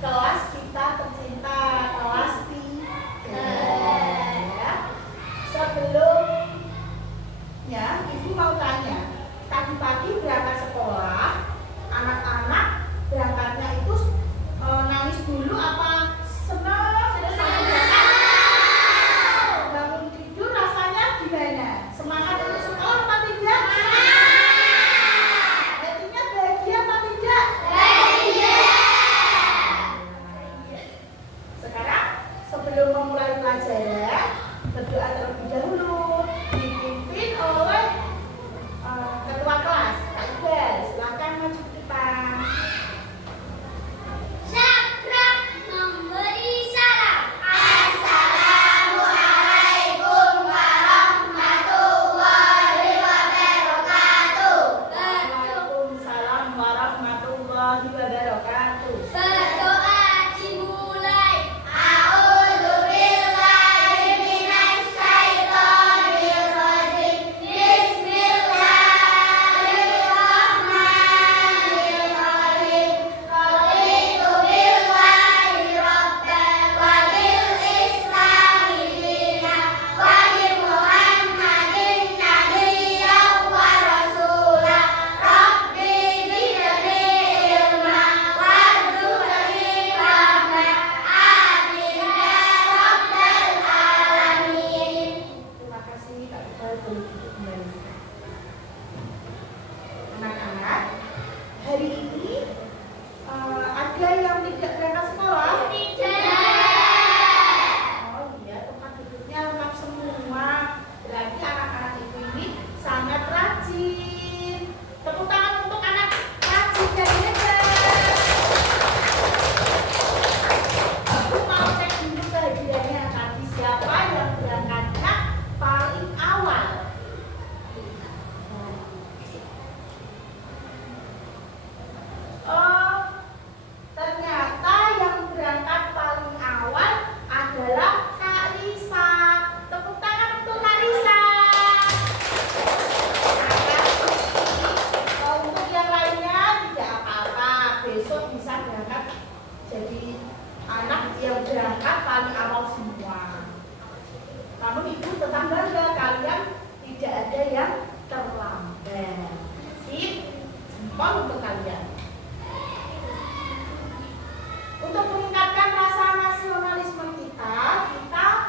kelas kita tercinta, kelas 3 ya. Sebelumnya Ibu mau tanya, tadi pagi berangkat sekolah, anak-anak berangkatnya itu nangis dulu apa senang? Bangun tidur rasanya gimana? Semangat untuk sekolah apa tidak? Hatinya bahagia apa tidak? Sekarang sebelum memulai pelajaran, berdoa terlebih dahulu, dipimpin oleh ketua kelas, Kak Iqbal. Silakan maju ke depan. Waalaikumsalam warahmatullahi wabarakatuh. Berdoa dimulai. A'udzubillahiminasyaitonirrajim. Bismillahirrahmanirrahim. Raditu billahi rabban wa bil islami dinan wa bi Muhammadin nabiyyan wa rasulah. Rabbi zidni ilman warzuqni fahman. Amin ya rabbal alamin. Terima kasih Kak Iqbal, boleh duduk kembali. Anak-anak, hari ini ada yang tidak berangkat sekolah? Oh iya, tempat duduknya lengkap semua. Berarti anak-anak ibu ini sangat rajin. Tepuk tangan untuk anak rajin dan hebat. Aku mau cek dulu kehadirannya tadi, siapa yang berangkatnya paling awal. Oh, ternyata yang berangkat paling awal adalah Kak Risa. Tepuk tangan untuk Kak Risa. Untuk yang lainnya tidak apa-apa, besok bisa berangkat jadi anak yang berangkat paling awal semua. Namun ibu tetap bangga kalian tidak ada yang terlambat. Sip, jempol untuk kalian. Untuk meningkatkan rasa nasionalisme kita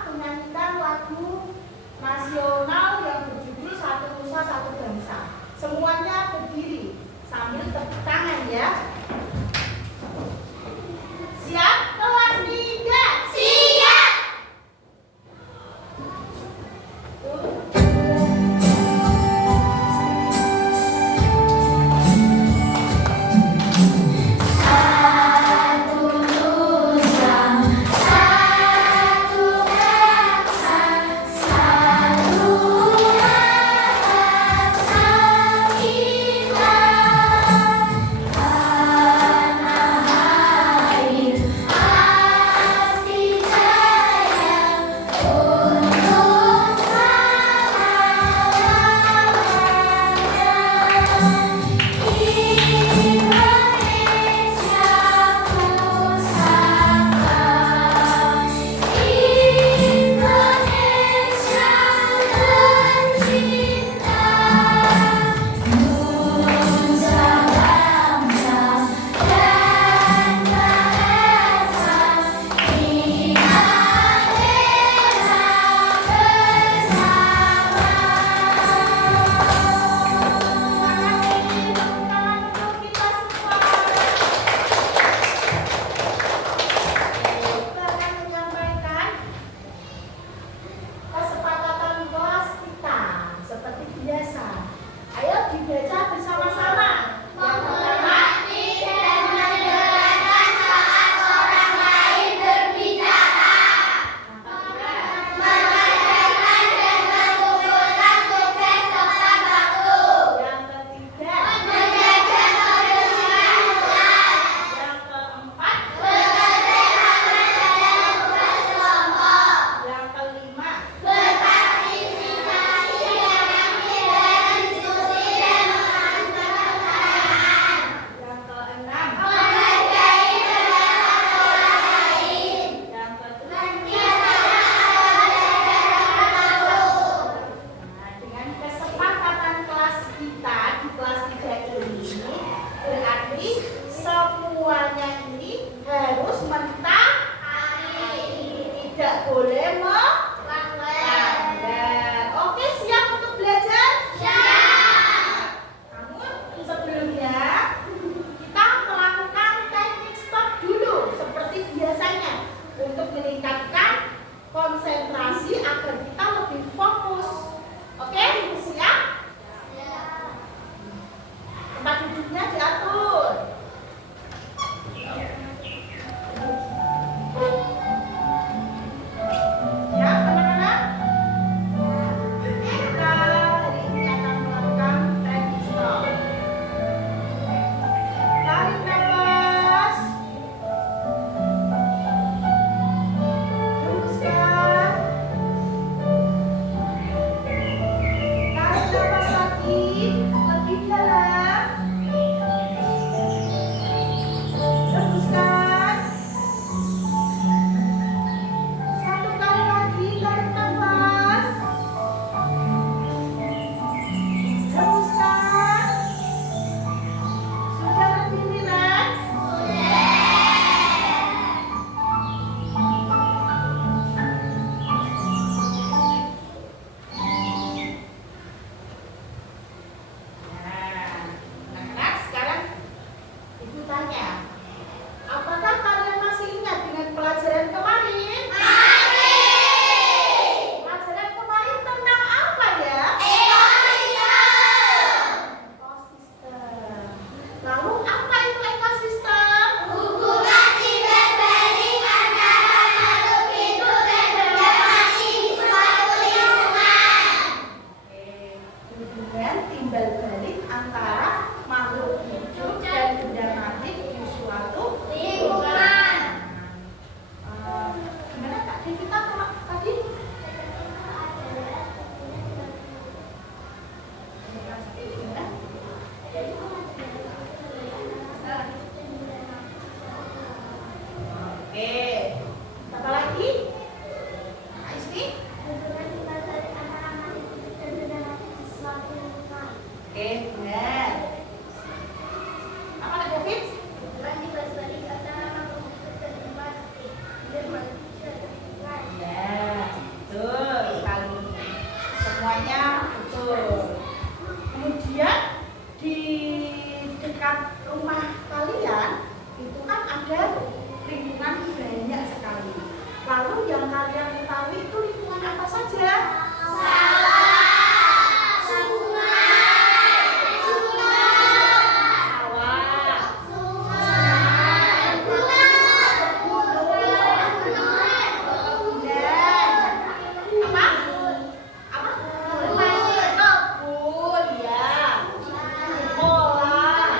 menyanyikan lagu nasional yang berjudul Satu Nusa Satu Bangsa. Semuanya berdiri sambil tepuk tangan ya. Siap? Kelas 3. Siap. Satu nusa, satu bangsa, satu bahasa kita. meningkatkan konsentrasi agar kita lebih fokus. Oke, siap? Tempat duduknya diatur. Ya, anak-anak. Kita hari ini akan melakukan teknik stop. Tarik nafas. Hembuskan. Tarik nafas lagi, lebih dalam. Hembuskan. Satu kali lagi, tarik nafas. Hembuskan. Sudah lebih rileks? Nah, anak-anak, sekarang Ibu tanya, apakah kalian masih ingat dengan pelajaran kemarin? Pelajaran kemarin tentang apa ya? Ekosistem. Lalu apa itu ekosistem? Hubungan tidak balik antara makhluk hidup dan benda mati di suatu lingkungan. Hubungan timbal balik antara makhluk hidup dan benda mati di suatu Lingkungan. Gimana Kak Devita tadi? Gimana? Oke, apa lagi? Kak Isti? Hubungan tidak balik antara makhluk hidup dan benda mati di suatu lingkungan. Oke, benar. Apa Kak David? Hubungan tidak balik antara makhluk hidup dan benda mati di suatu lingkungan. Ya, betul sekali. Semuanya betul. Kemudian di dekat rumah kalian itu kan ada lingkungan banyak sekali. Lalu yang kalian ketahui itu lingkungan apa saja? Sawah, kebun, ya, kolam,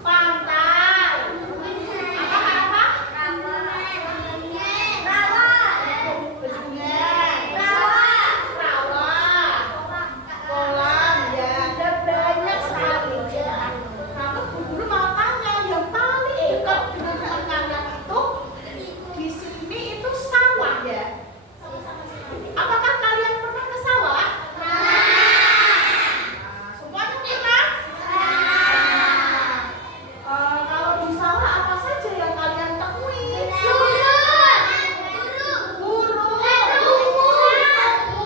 pantai, bendungan, rawa, kolam, ya, ada banyak sekali. Lalu Bu Guru mau tanya, yang paling dekat dengan rumah kalian itu di sini itu sawah ya? Apakah kalian pernah ke sawah? Semuanya pernah? Kalau di sawah apa saja yang kalian temui? Burung, kebun, batu,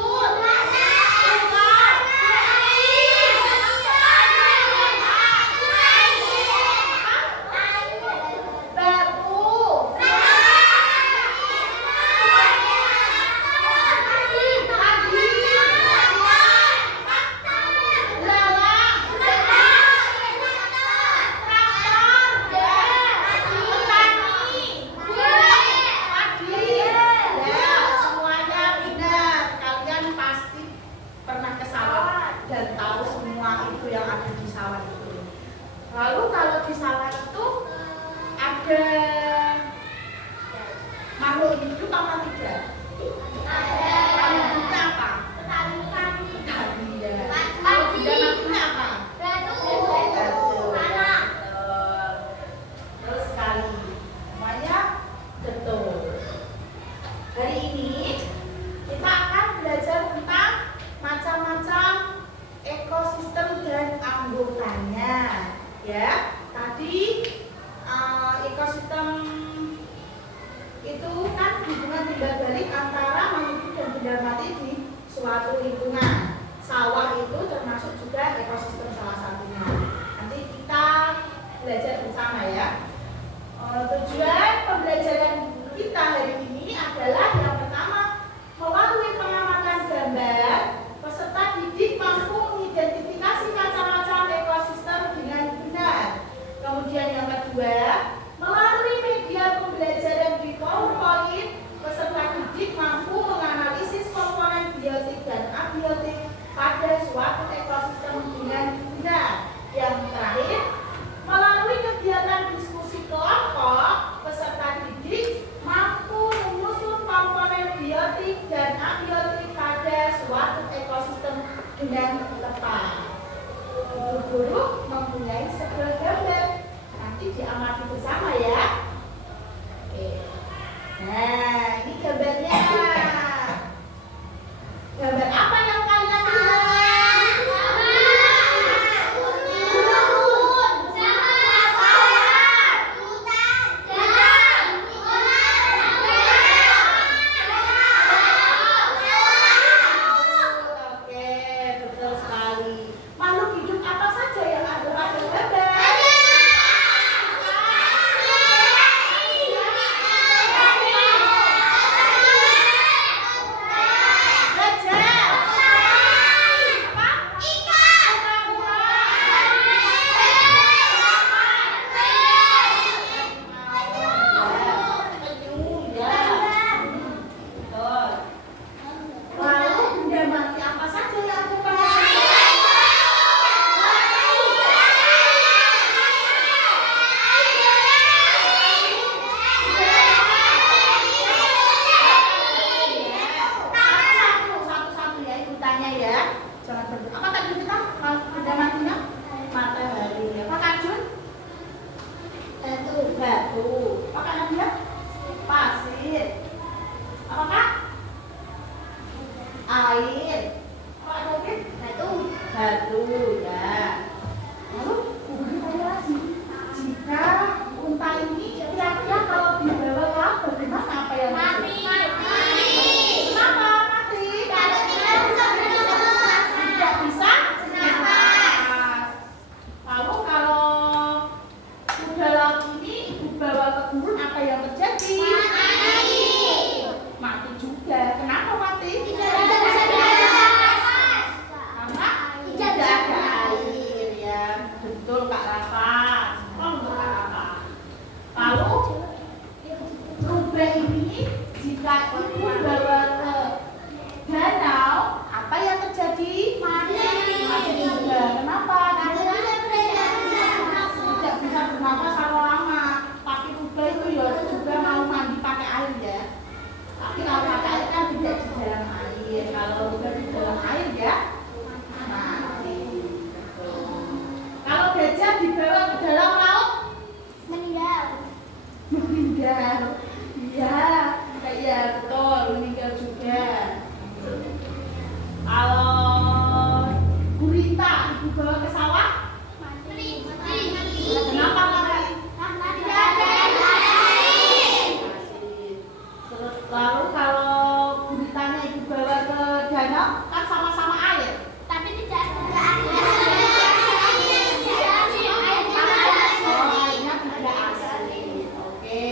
semuanya benar. Kalian pasti pernah ke sawah dan tahu semua itu yang ada di sawah itu. Lalu kalau di sawah itu ada makhluk hidup apa tidak? Makhluk hidupnya apa? Tadi ya. Kalau benda matinya apa? Betul. Terus sekali. Semuanya betul. Hari ini kita akan belajar tentang macam-macam ekosistem dan anggotanya. Ya, tadi ekosistem itu kan hubungan timbal balik pembelajaran di PowerPoint, peserta didik mampu menganalisis komponen biotik dan abiotik pada suatu ekosistem dengan benar. Yang terakhir, melalui kegiatan diskusi kelompok, peserta didik mampu menyusun komponen biotik dan abiotik pada suatu ekosistem dengan tepat. Guru mempunyai sebuah gambar, nanti diamati bersama ya. Oke. Nah, ini gambarnya. Gambar apa yang kalian lihat? Oke, betul sekali. Makhluk hidup apa saja yang ada pada gambar? Lalu benda mati apa saja yang ada pada satu-satu ya, ibu tanya ya. Jangan berdua. Apa tadi kita? Benda matinya? Matahari. Apa Kak Jun? Batu. Apa Kak Nadia? Pasir. Apa Kak? Air. Apa Kak David? Batu ya. Lalu guru tanya lagi, jika unta ini kira-kira kalau dibawa ke laut bagaimana, apa yang terjadi? Kenapa mati? Tidak bisa bernafas. Lalu kalau kuda laut ini ibu bawa ke gurun, apa yang terjadi? Mati juga. Kenapa mati? Karena tidak ada air ya. Betul Kak Rafa. Untuk Kak Rafa. Lalu rubah ini jika ibu bawa ke danau, apa yang terjadi? Mati juga. Kenapa? Karena tidak bisa bernafas kalau lama. Tapi rubah itu ya juga mau mandi pakai air ya. Tapi kalau pakai air kan tidak di dalam air. Kalau rubah di dalam air ya mati. Kalau gajah dibawa ke dalam laut meninggal. Iya betul, meninggal juga. Kalau gurita ibu bawa ke sawah, kenapa mati? Lalu kalau guritanya ibu bawa ke danau, kan sama-sama air. Oh, airnya tidak asin. Oke.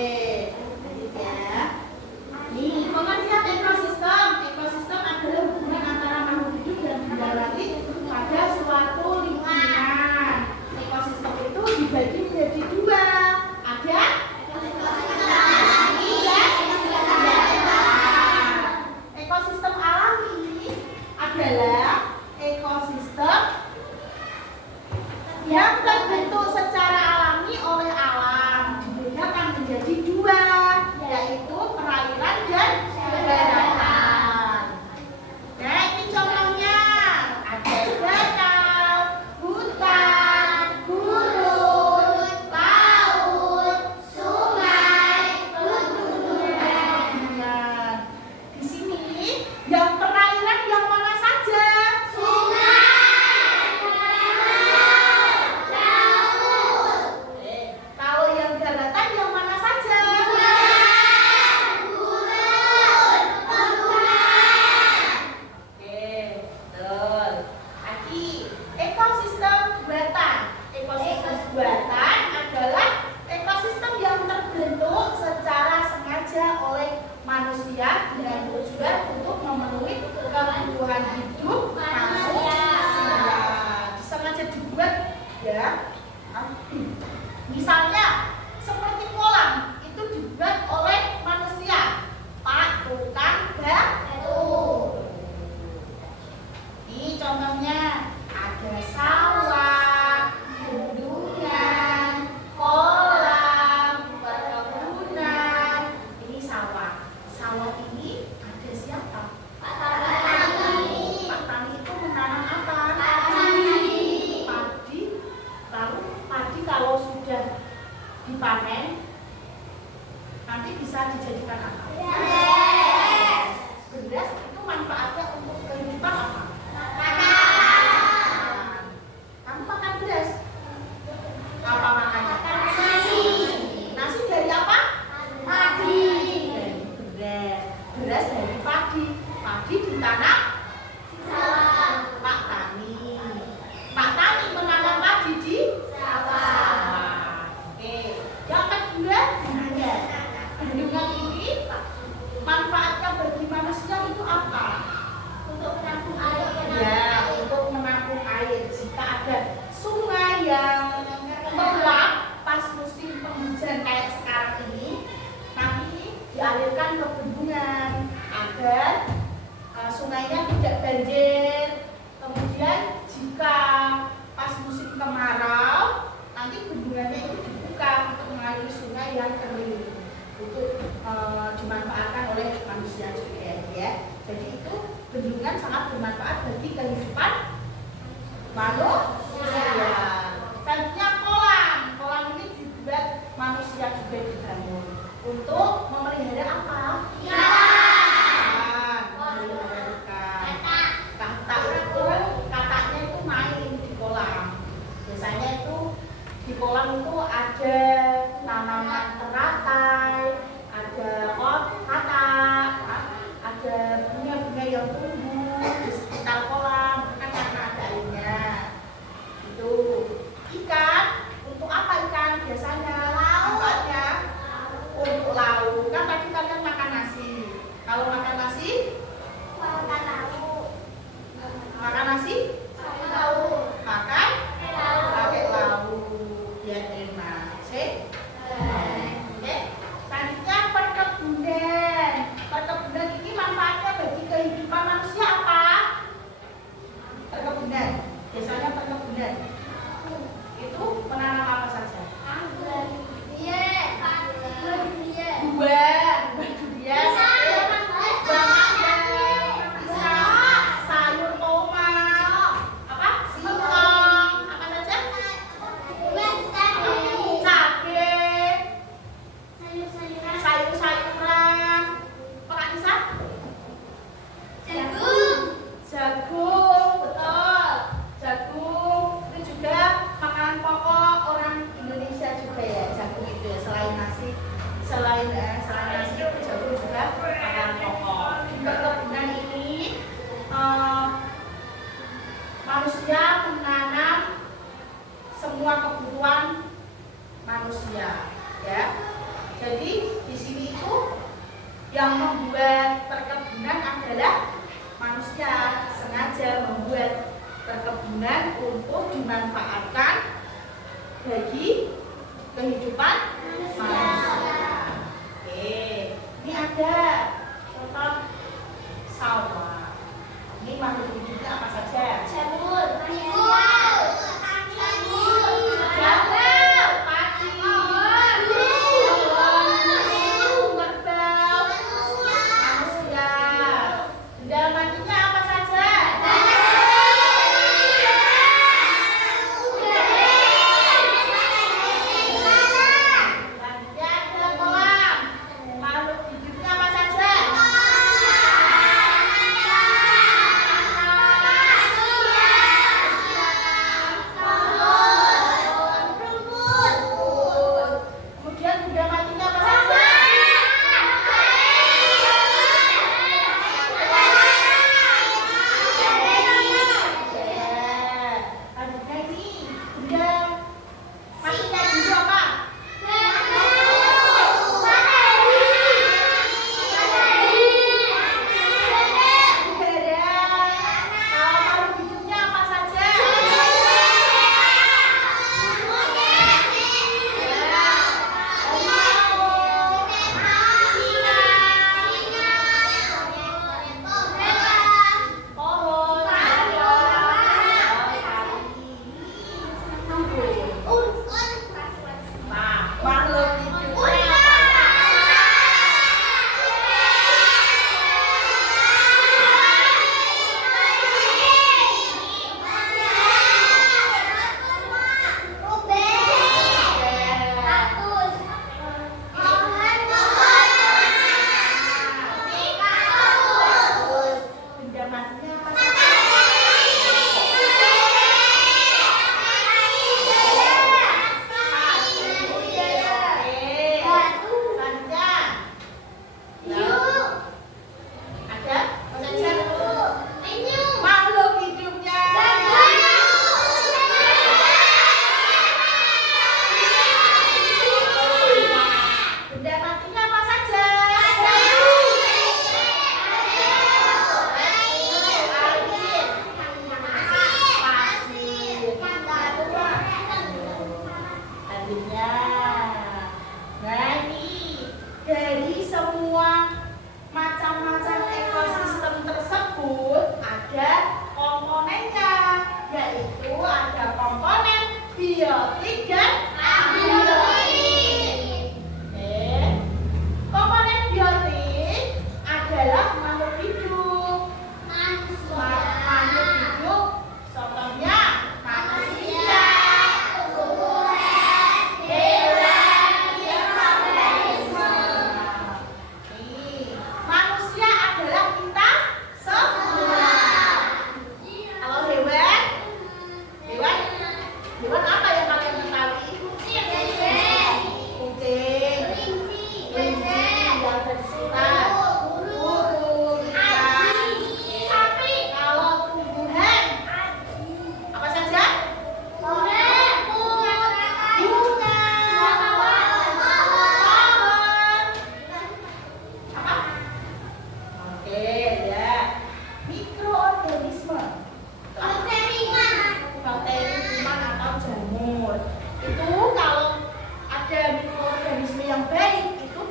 dipanen, nanti bisa dijadikan apa? Beras itu manfaatnya untuk kehidupan apa? Makan. Kamu makan beras? Apa makannya? Nasi dari apa? Padi. Dari beras. Beras dari padi. Padi ditanam? Pak Tani. Pak Tani menanam padi di sawah. Oke. Yang kedua, bendungan ini manfaatnya bagi manusia itu apa? Untuk menampung air. Ya, untuk menampung air. Jika ada sungai yang meluap pas musim penghujan kayak sekarang ini, nanti dialirkan ke bendungan agar sungainya tidak banjir. Kemudian jika pas musim kemarau, nanti bendungannya itu dibuka untuk mengaliri sungai yang kering untuk dimanfaatkan oleh manusia juga ya. Jadi itu bendungan sangat bermanfaat bagi kehidupan manusia. Selanjutnya kolam. Kolam ini dibuat manusia juga dibangun untuk memelihara apa? Ikan. Memelihara ikan. Kataknya itu main di kolam. Biasanya itu di kolam itu ada tanaman teratai, ada katak, ada bunga-bunga yang tumbuh di sekitar kolam kan karena ada airnya. Itu ikan untuk apa ikan biasanya? Manfaatnya untuk lauk. Kan tadi kalian makan nasi. Kalau makan nasi, makan nasi, makan pakai lauk biar enak. Oke. Selanjutnya perkebunan. Perkebunan ini manfaatnya bagi kehidupan manusia apa? Perkebunan. Biasanya perkebunan itu menanam apa saja? Buah durian, sayur tomat, apa? Singkong, apa saja? Cabai, sayur-sayuran, apa Nisa? Jagung, betul. Jagung itu juga makanan pokok orang Indonesia juga ya. Jagung itu ya, selain nasi itu jagung juga makanan pokok. Di perkebunan ini manusia menanam semua kebutuhan manusia, ya. Jadi di sini itu yang membuat perkebunan adalah manusia, sengaja membuat perkebunan untuk dimanfaatkan bagi kehidupan manusia. Oke, ini ada contoh sawah. Ini makhluk hidupnya apa saja? Jamur, padi, kerbau, manusia. Benda matinya apa saja?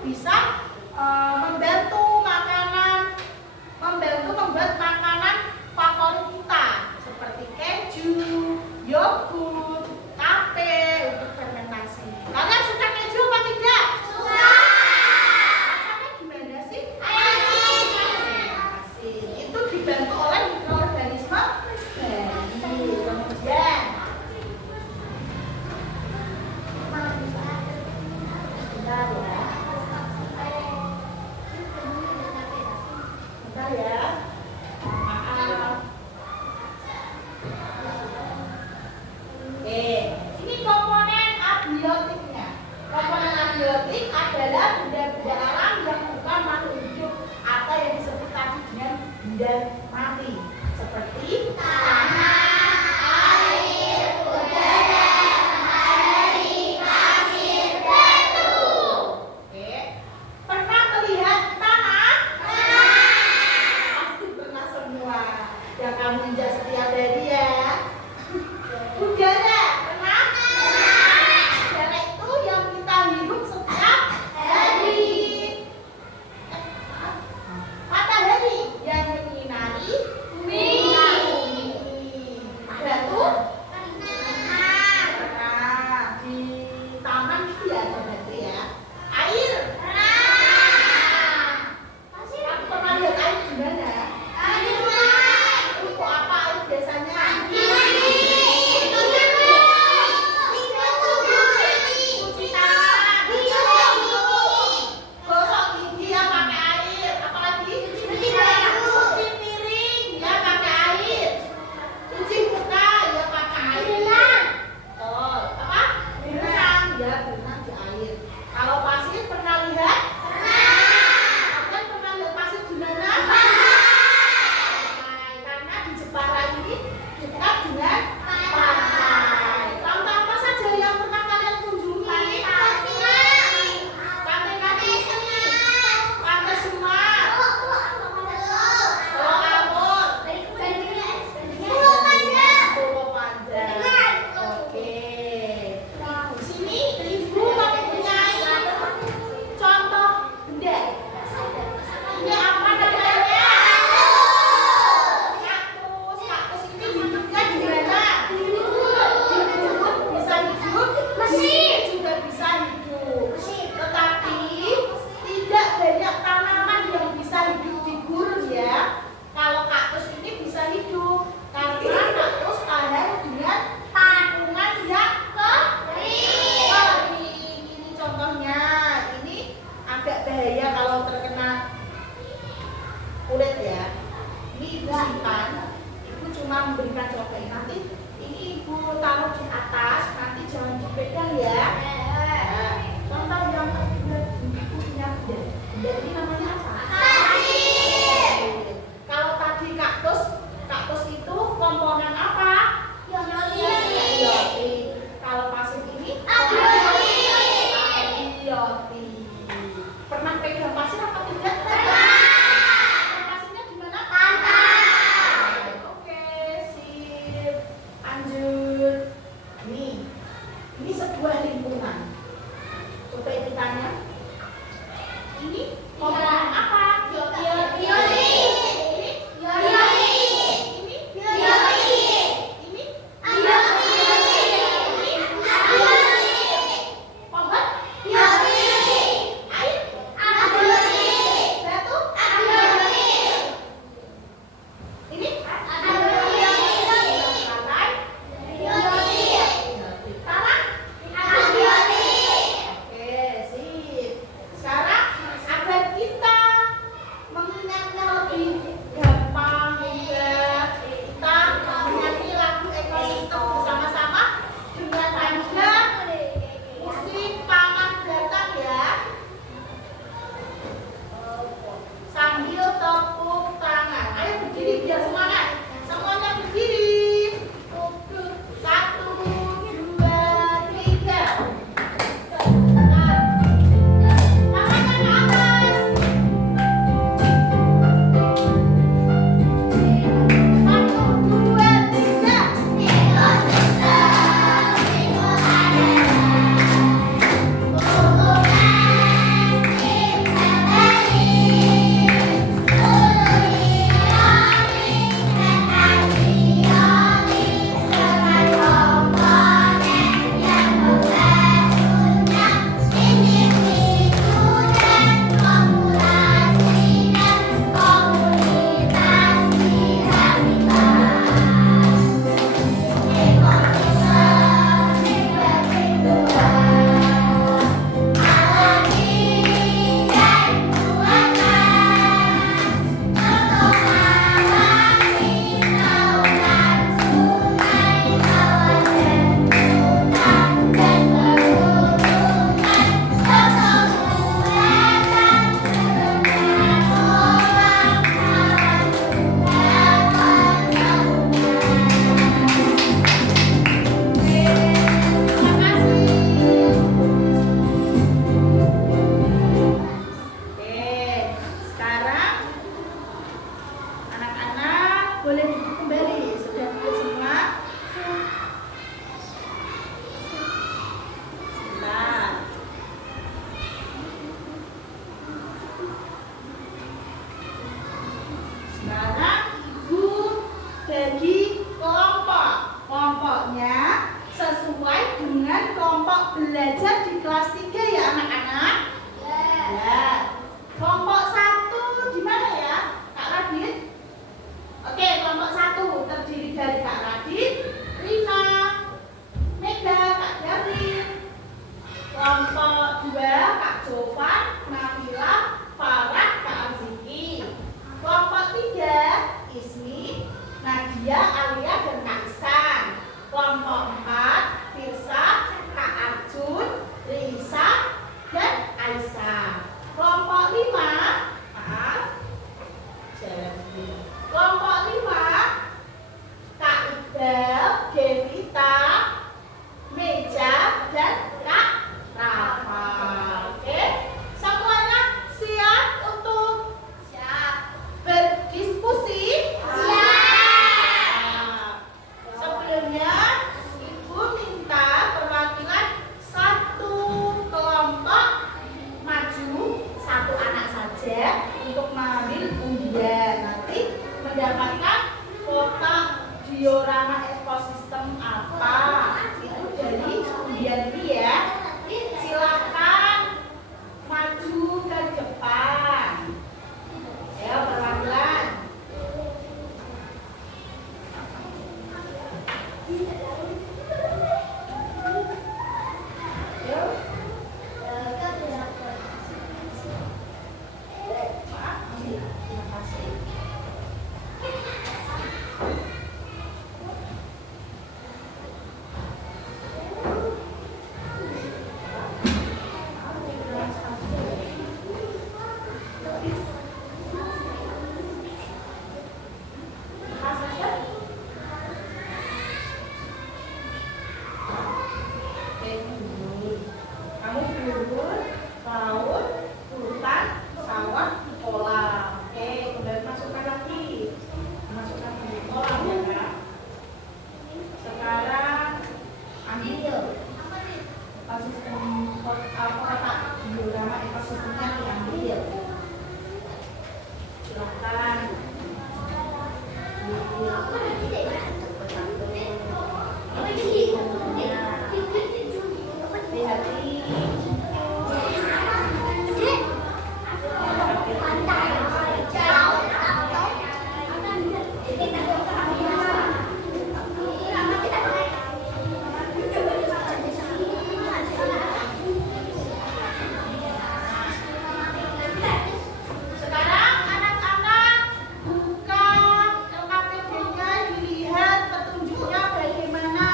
bisa membantu membuat makanan favorit kita seperti keju, yogurt, tape untuk fermentasi. Kalian suka keju apa tidak? Suka. Rasanya gimana sih? Asin. Itu dibantu oleh mikroorganisme bayi. Kemudian bentar ya. Bentar ya. Maaf. Oke, ini komponen abiotiknya. Komponen abiotik adalah benda-benda alam yang bukan makhluk hidup atau yang disebut tadi dengan benda mati, seperti tanah, air, udara, matahari, pasir, batu. Oke, pernah melihat tanah? Pasti pernah semua. Yang kamu injak setiap hari ya. Udara, pernah? Udara itu yang kita hidup setiap hari. Matahari yang menyinari bumi. Batu? Pernah. Di taman dia ada batu ya. Air? Kamu pernah lihat air di mana? Untuk apa air biasanya? Cuci tangan. Gosok gigi ya pakai air. Apalagi? Cuci piring ya pakai air. Cuci muka ya pakai air. Oh, apa? Berenang ya, berenang di air. Kalau pasir pernah lihat? Kalian pernah lihat pasir di mana? Karena di Jepara ini dekat dengan pantai. Pantai apa saja yang pernah kalian kunjungi? Pantai Kapuasini, Pantai Semar, Pulau Ambon, Pulau Panjang. Oke. Di sini ibu mempunyai contoh benda. Ini apa namanya? Kaktus. Kaktus ini hidupnya di mana? Bisa hidup, juga bisa hidup. Tetapi tidak banyak tanaman yang bisa hidup di gurun ya. Kalau kaktus ini bisa hidup karena kaktus tahan dengan lingkungan yang kering. Ini contohnya. Ini agak bahaya kalau terkena kulit ya. Ini ibu simpan. Ibu cuma memberikan contoh. Nanti ini ibu taruh di atas. Nanti jangan dipegang ya. Nah, contoh yang kedua ibu punya benda. Benda ini namanya apa? Kalau tadi kaktus itu komponen apa? Abiotik. Kalau pasir ini abiotik. Pernah pegang pasir apa tidak? Pasirnya di mana? Oke, sip. Lanjut. Ini sebuah lingkungan. Coba ibu tanya. Ini komponen apa? Pohon? ekosistemnya diambil. Silakan. Sekarang anak-anak buka LKPD-nya, dilihat petunjuknya bagaimana.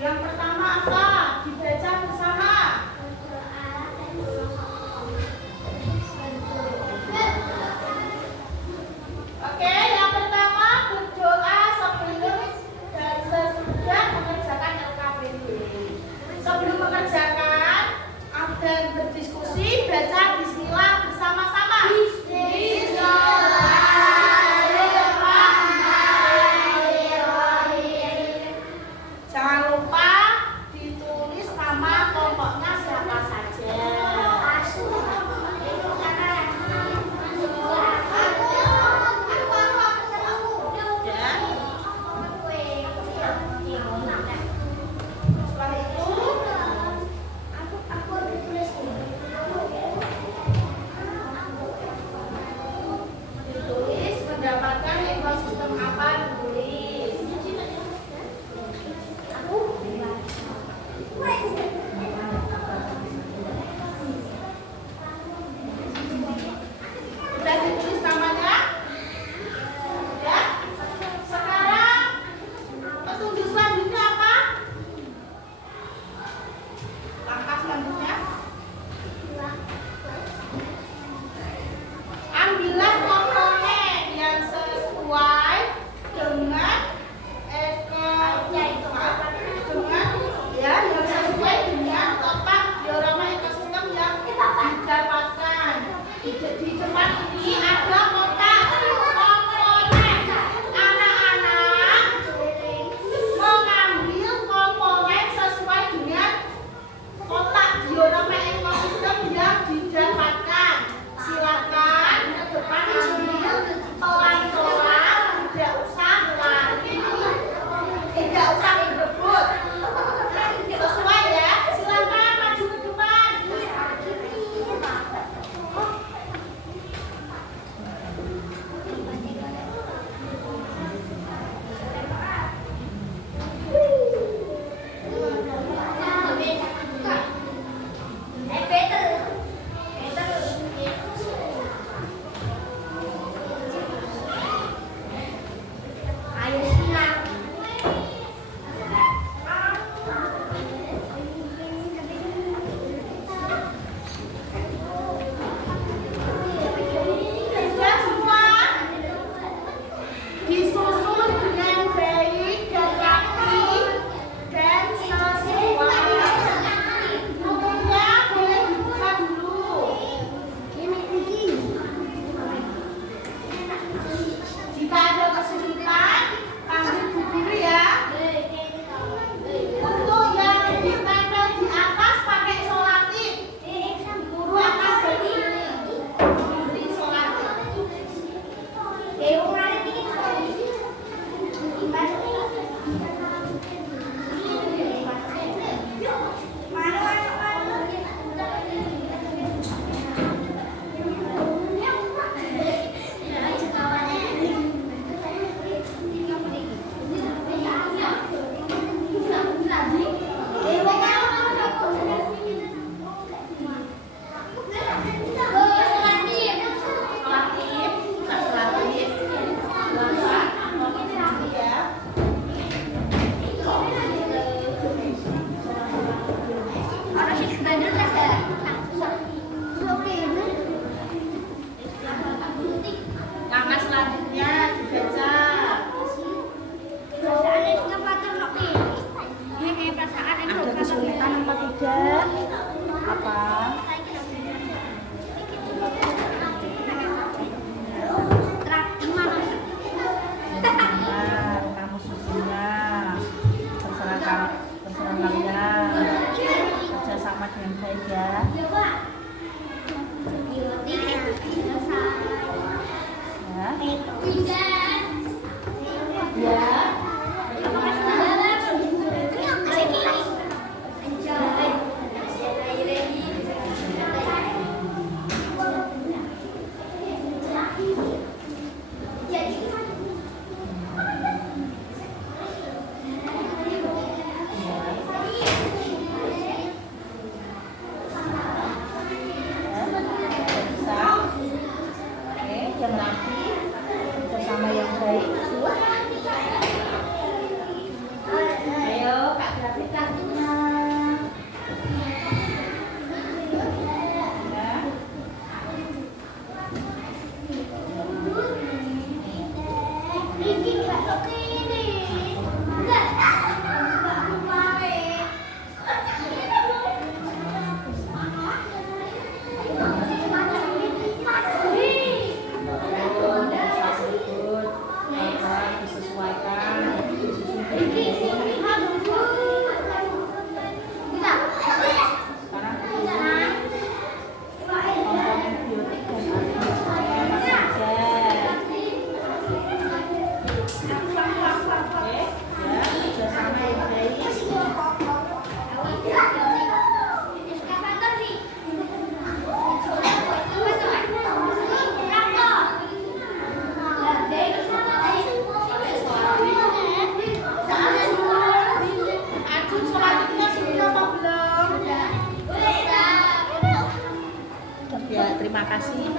Yang pertama apa? Dibaca bersama. Oke, yang pertama berdoa sebelum dan sesudah mengerjakan LKPD. Sebelum mengerjakan dan berdiskusi, baca bismillah bersama-sama. Bismillahirrahmanirrahim. Jangan lupa ditulis nama kelompoknya siapa saja. Setelah itu ditulis mendapatkan ekosistem apa, ditulis. Sudah ditulis namanya? Ya. Sekarang petunjuk selanjutnya apa? Langkah selanjutnya, ambillah komponen yang sesuai dengan yang sesuai dengan letak diorama ekosistem yang didapatkan. Di depan ini ada kotak komponen. Anak-anak mengambil komponen sesuai dengan kotak diorama ekosistem yang didapatkan. Silakan ke depan ambil pelan-pelan, tidak usah lari, tidak usah berebut. Sesuai ya, silakan maju ke depan. Ya, terima kasih.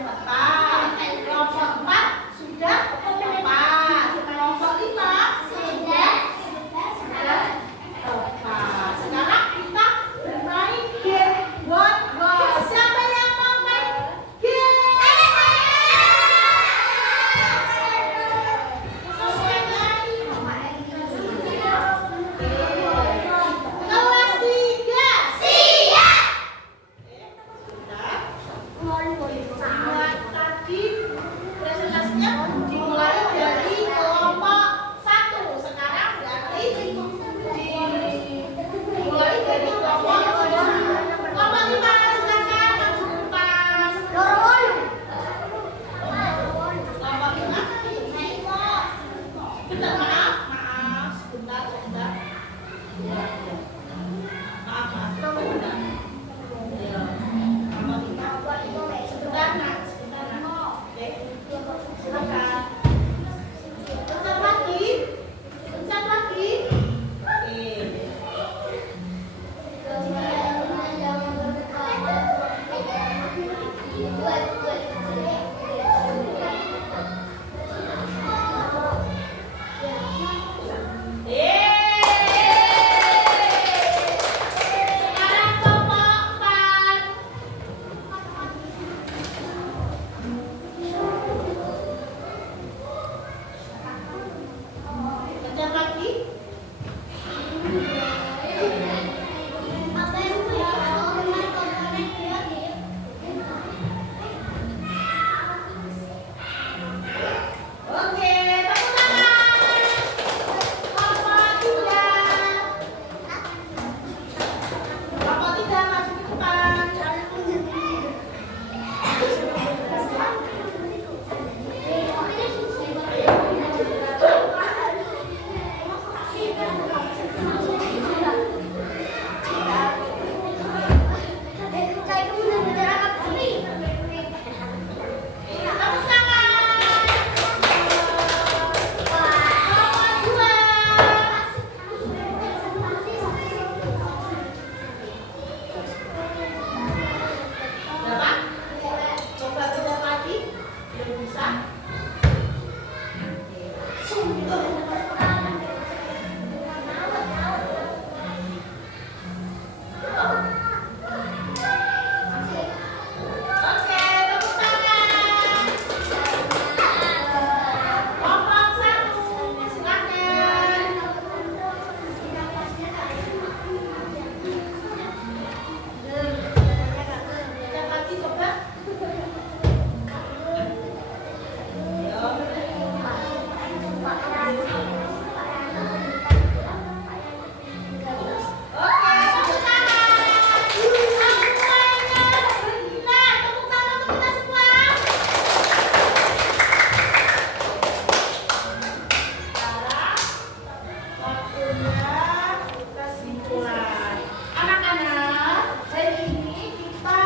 tepat. Kelompok 4 sudah tepat. Kelompok 5 sudah tepat. Sekarang kita bermain game word. Siapa yang mau main game? Semuanya. Kelas 3. Siap. Buat tadi presentasinya dimulai dari kelompok 1. Sekarang berarti dimulai dari kelompok 5. Kelompok 5 silakan maju ke depan. Kelompok 5. Bentar, maaf. Sebentar. Maaf. Sebentar. Sebentar, Nak. Oke. Silakan. Pencet lagi. Oke. Sekarang kelompok 4. Pencet lagi. Oke, tepuk tangan. Kelompok 3. Kelompok 3 maju ke depan. Tepuk tangan. Kelompok 2. Berapa? Coba kita lagi. Belum bisa. Oke, tepuk tangan. Kelompok 1, silakan. Yang lagi coba. Oke, tepuk tangan. Semuanya benar. Tepuk tangan untuk kita semua. Sekarang waktunya kesimpulan. Anak-anak, hari ini kita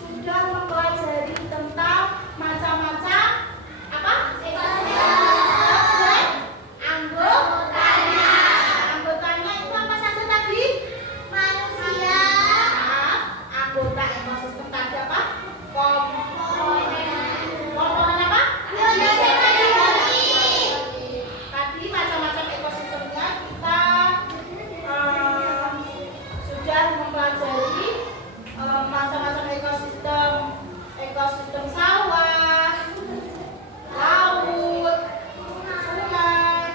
sudah mempelajari tentang macam-macam apa? Anggotanya. Anggotanya itu apa saja tadi? Manusia. Maaf, anggota ekosistem tadi apa? Komponen apa? Tadi macam-macam ekosistemnya kita sudah mempelajari macam-macam ekosistem sawah, laut, sungai,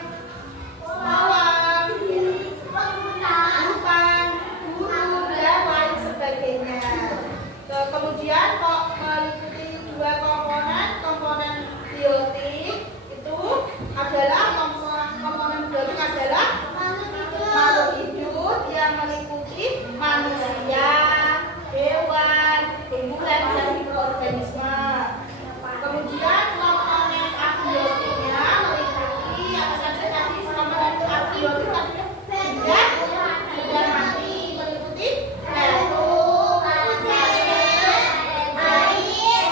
bawah, hutan, gunung, dan lain sebagainya. Kemudian kok meliputi 2 komponen biotik itu adalah komponen biotik adalah makhluk hidup yang meliputi manusia, hewan, tumbuhan, dan mikroorganisme. Kemudian komponen abiotiknya meliputi apa saja tadi? Komponen abiotik tadi sudah mati, meliputi batu, pasir, air,